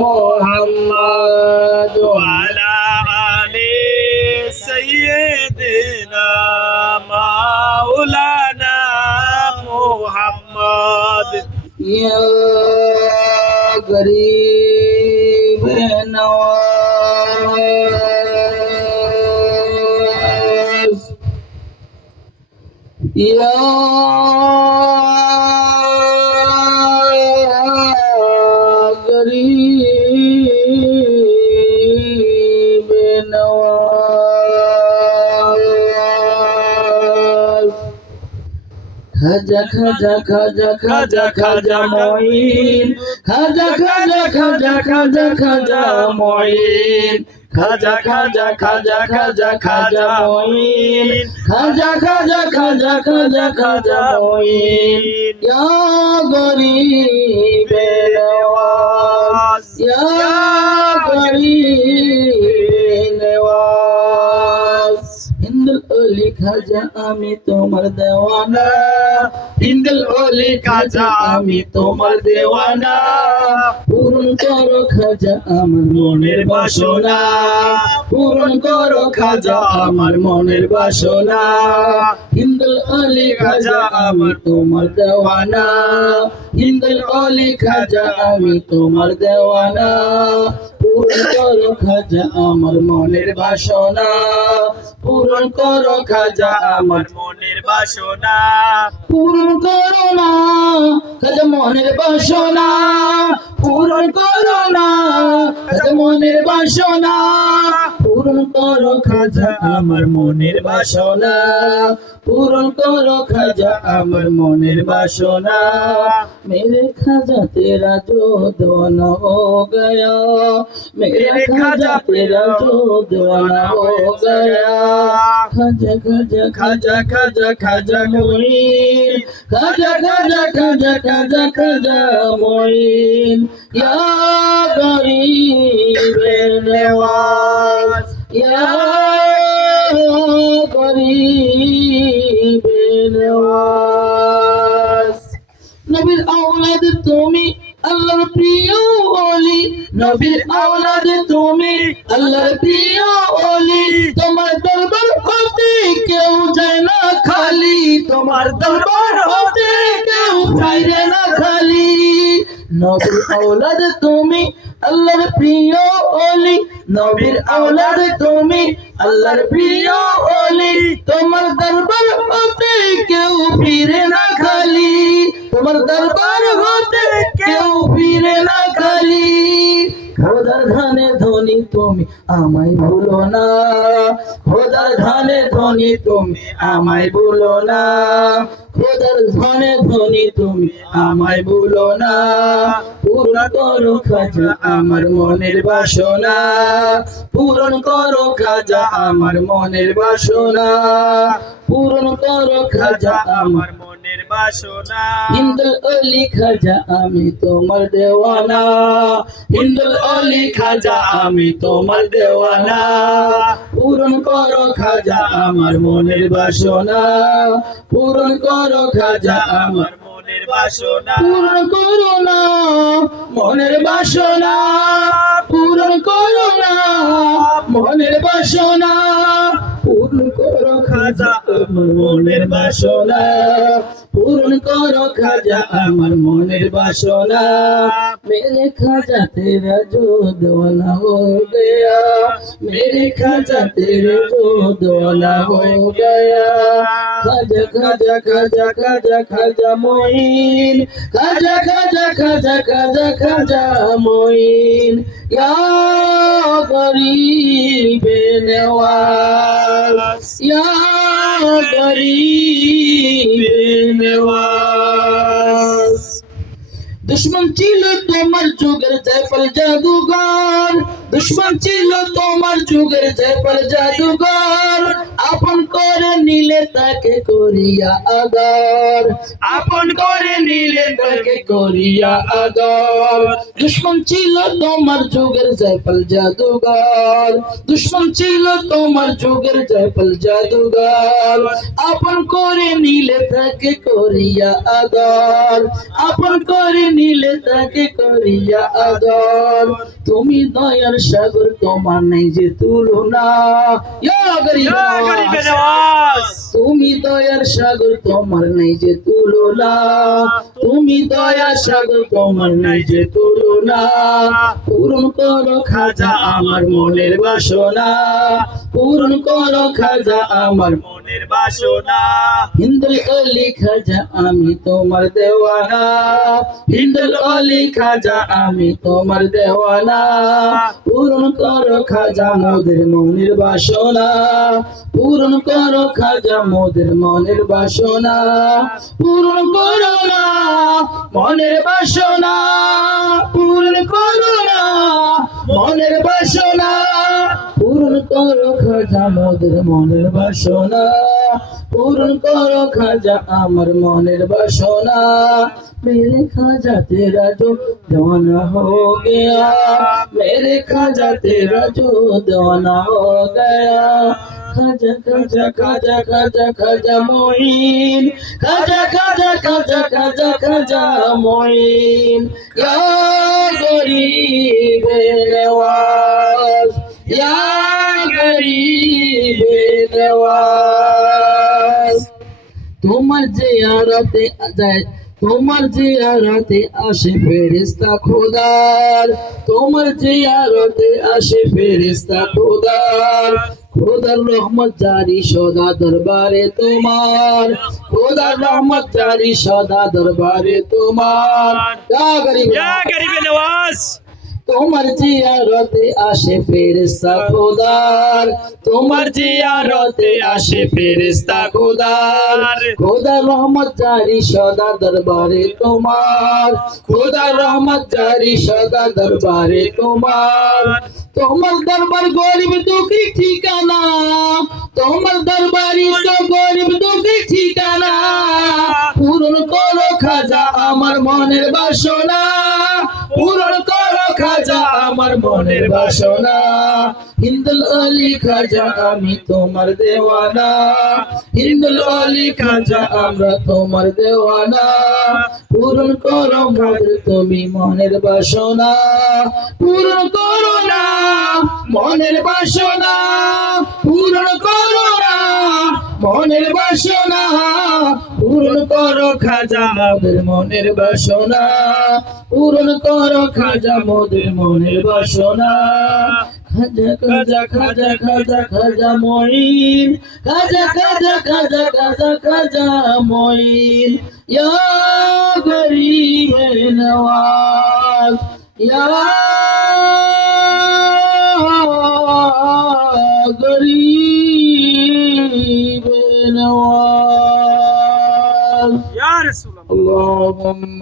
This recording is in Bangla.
محمد وعلى آل سيدنا مولانا محمد يا غريب نواز يا غريب نواز খাজা খাজা খাজা খাজা খাজা মঈন খাজা খাজা খাজা খাজা খাজা মঈন খাজা খাজা খাজা খাজা খাজা মঈন খাজা খাজা খাজা খাজা খাজা মঈন ইয়া গরীব নওয়াজ ইয়া গরীব নওয়াজ হিন্দুল ওলি খাজা আমি তোমার দেওয়ানা হিন্দুল ওলি খাজা আমি তোমার দেওয়ানা পূরণ করো খাজা আমার মনের বাসনা পূরণ করো খাজা আমার মনের বাসনা হিন্দুল ওলি খাজা আমি তোমার দেওয়ানা হিন্দুল ওলি খাজা আমি তোমার দেওয়ানা পূরণ করো খাজা আমার মনের বাসনা পূরণ করো খাজা আমার মনের বাসনা পূরণ করো না খাজা মনের বাসনা পূরণ করো না খাজা মনের বাসনা পূরণ করো খাজা আমার মনের বাসনা পূরণ করো খাজা আমার মনের বাসনা मेरे खाजा तेरा जो दीवाना हो गया मेरे खाजा तेरा जो दीवाना हो गया खाजा खाजा खाजा खाजा खाजा मोइन खाजा खाजा खाजा खाजा खाजा मोइन या गरीब नवाज या गरीब नवाज নবীর আওলাদ তুমি আল্লাহর প্রিয় ওলি নবীর আওলাদ তুমি আল্লাহর প্রিয় ওলি তোমার দরবার হতে কেউ যায় না খালি তোমার দরবার হতে কেউ যায় না খালি নবীর আওলাদ তুমি আল্লাহর প্রিয় ওলি নবীর আওলাদ তুমি আল্লাহর প্রিয় ওলি তোমার দরবার হতে কেউ ফিরে না খালি তোমার দরবার হতে কেউ ফিরে না খালি খোদার ধানে ধনী তুমি আমায় ভুলো না খোদার ধানে ধনী তুমি আমায় ভুলো না খোদার ধানে ধনী তুমি আমায় ভুলো না পূরণ করো খাজা আমার মনের বাসনা পূরণ করো খাজা আমার মনের বাসনা পূরণ করো খাজা আমার মনের বাসনা হিন্দুল ওলি খাজা আমি তোমার দেওয়ানা হিন্দুল ওলি খাজা আমি তোমার দেওয়ানা পূরণ করো খাজা আমার মনের বাসনা পূরণ করো খাজা আমার মনের বাসনা পূরণ করো না মনের বাসনা পূরণ করো না মনের বাসনা পূরণ করো খাজা আমার মনের বাসনা পূরণ করো খাজা আমার মনের বাসনা मेरे खाजा तेरा जो दीवाना हो गया मेरे खाजा तेरा जो दीवाना हो गया खाजा खाजा खाजा खाजा खाजा मोइन खाजा खाजा खाजा खाजा खाजा मोइन या गरीब नवाज या गरीब नवाज दुश्मन ছিল তোমার যুগের জায়ফল জাদুঘর দুশ্মন ছিল তোমার যুগের জয়পাল জাদুঘর, আপন করে নিলে তাকে করিয়া আদর, আপন করে নিলে তাকে করিয়া আদর। দুশ্মন ছিল তোমার যুগের জয়পাল জাদুঘর, দুশ্মন ছিল তোমার যুগের জয়পাল জাদুঘর, আপন করে নিলে তাকে করিয়া আদর, আপন করে নিলে তাকে করিয়া আদর। তুমি দয়ার সাগর, তোমার নেই যে তুলনা। ইয়া গরিব ইয়া গরিবে নওয়াজ। নওয়াজ, তুমি দয়ার সাগর, তোমার নেই যে তুলনা। তুমি দয়ার সাগর, তোমার নেই যে তুলনা। পূরণ করো খাজা আমার মনের বাসনা, পূরণ করো খাজা আমার মনের বাসনা। হিন্দুল অলি খাজা আমি তোমার দেওয়ানা, হিন্দুল অলি খাজা আমি তোমার দেওয়ানা। পূরণ করো খাজা মোদের মনের বাসনা, পূরণ করো খাজা মোদের মনের বাসনা। পূরণ করো না মনের বাসনা, পূরণ করো না মনের বাসনা। পূরণ করো খাজা মোদের মনের বাসনা, পূরণ করো খাজা আমার মনের বাসনা। मेरे खाजा तेरा जो दीवाना हो गया, मेरे खाजा तेरा जो दीवाना हो गया। खाजा खाजा खाजा खाजा खाजा मोइन, खाजा खाजा खाजा खाजा खाजा मोइन। या गरीब नवाज, या गरीब नवाज। তোমার জিয়ারতে যায়, তোমার জিয়ারতে আসে ফেরেশতা খোদার, তোমার জিয়ারতে আসে ফেরেশতা খোদার। খোদার রহমত জারি সদা দরবারে তোমার, খোদার রহমত জারি সদা দরবারে তোমার। ইয়া গরিব ইয়া গরিবে নওয়াজ, তোমার জিয়ারতে আসে ফেরেশতা খোদার, তোমার জিয়ারতে আসে ফেরেশতা খোদার। খোদার রহমত জারি সদা দরবারে তোমার, খোদার রহমত জারি সদা দরবারে তোমার। তোমার দরবার গরিব দুঃখী ঠিকানা, তোমার দরবারি তো গরিব দুঃখী ঠিকানা। পূরণ করো খাজা আমার মনের বাসনা, পূরণ করো খাজা আমার মনের বাসনা। হিন্দুল অলি খাজা আমি তোমার দেওয়ানা, হিন্দুল অলি খাজা আমরা তোমার দেওয়ানা। পূরণ করো মোদের তুমি মনের বাসনা, পূরণ করো না মনের বাসনা, পূরণ করো না মনের বাসনা। পূরণ করো খাজা মোদের মনের বাসনা, পূরণ করো খাজা মোদের মনের বাসনা। খাজা খাজা খাজা খাজা খাজা মঈন, খাজা খাজা খাজা খাজা খাজা মঈন। ইয়া গরিব নওয়াজ, ইয়া গরিব নওয়াজ। ইয়া রাসূলুল্লাহ। اللهم